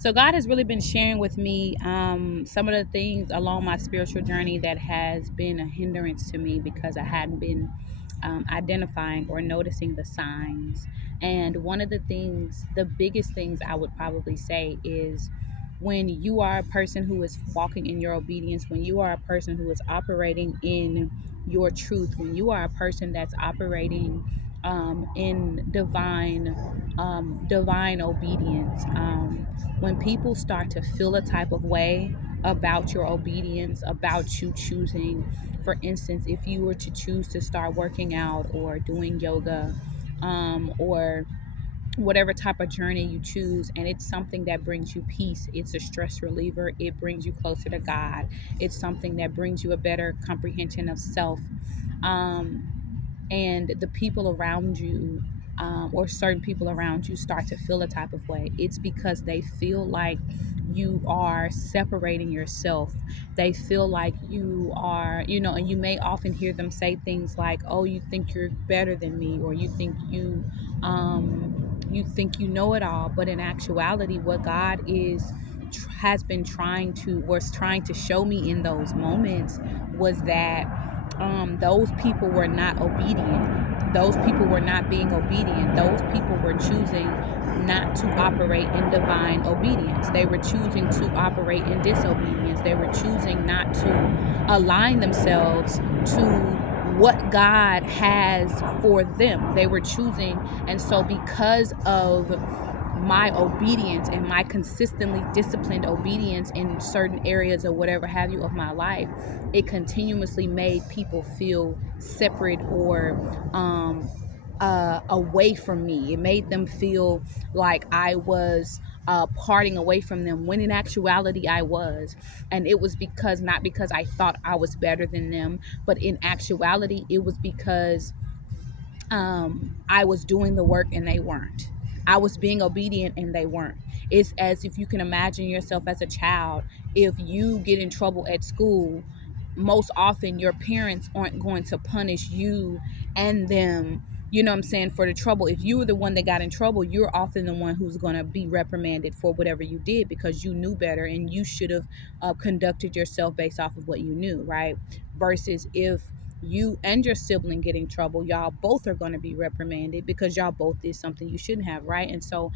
So God has really been sharing with me some of the things along my spiritual journey that has been a hindrance to me because I hadn't been identifying or noticing the signs. And one of the things, the biggest things I would probably say is when you are a person who is walking in your obedience, when you are a person who is operating in your truth, when you are a person that's operating in divine obedience. When people start to feel a type of way about your obedience, about you choosing, for instance, if you were to choose to start working out or doing yoga, or whatever type of journey you choose, and it's something that brings you peace, it's a stress reliever, it brings you closer to God, it's something that brings you a better comprehension of self, um, and the people around you, or certain people around you start to feel a type of way, it's because they feel like you are separating yourself. They feel like you are, and you may often hear them say things like, oh, you think you're better than me, or you think you know it all. But in actuality, what God is has been trying to show me in those moments was that those people were not obedient. Those people were not being obedient. Those people were choosing not to operate in divine obedience. They were choosing to operate in disobedience. They were choosing not to align themselves to what God has for them. They were choosing, and so because of my obedience and my consistently disciplined obedience in certain areas or whatever have you of my life, it continuously made people feel separate or away from me. It made them feel like I was parting away from them when in actuality I was. And it was because, not because I thought I was better than them, but in actuality, it was because I was doing the work and they weren't. I was being obedient and they weren't. It's as if you can imagine yourself as a child. If you get in trouble at school, most often your parents aren't going to punish you and them, you know what I'm saying, for the trouble. If you were the one that got in trouble, you're often the one who's going to be reprimanded for whatever you did because you knew better and you should have conducted yourself based off of what you knew, right? Versus if you and your sibling get in trouble, y'all both are going to be reprimanded because y'all both did something you shouldn't have, right? And so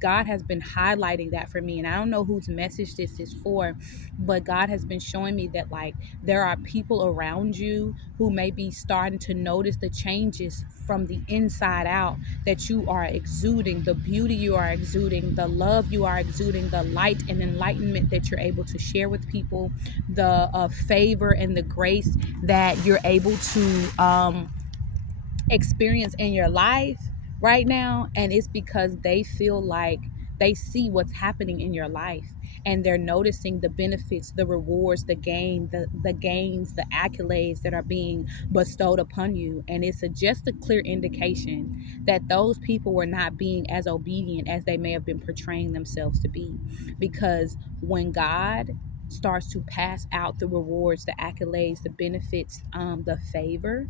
God has been highlighting that for me, and I don't know whose message this is for, but God has been showing me that, like, there are people around you who may be starting to notice the changes from the inside out that you are exuding, the beauty you are exuding, the love you are exuding, the light and enlightenment that you're able to share with people, the favor and the grace that you're able to experience in your life right now. And it's because they feel like they see what's happening in your life, and they're noticing the benefits, the rewards, the gains, the accolades that are being bestowed upon you. And it's just a clear indication that those people were not being as obedient as they may have been portraying themselves to be. Because when God starts to pass out the rewards, the accolades, the benefits, the favor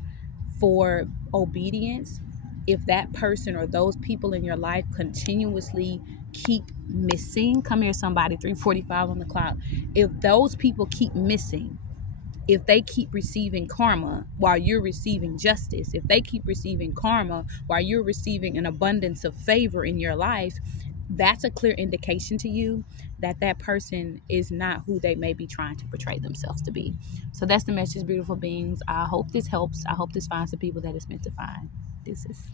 for obedience, if that person or those people in your life continuously keep missing, come here somebody, 3:45 on the clock, if those people keep missing, if they keep receiving karma while you're receiving justice, if they keep receiving karma while you're receiving an abundance of favor in your life, that's a clear indication to you that that person is not who they may be trying to portray themselves to be. So that's the message, beautiful beings. I hope this helps. I hope this finds the people that it's meant to find. Deuces.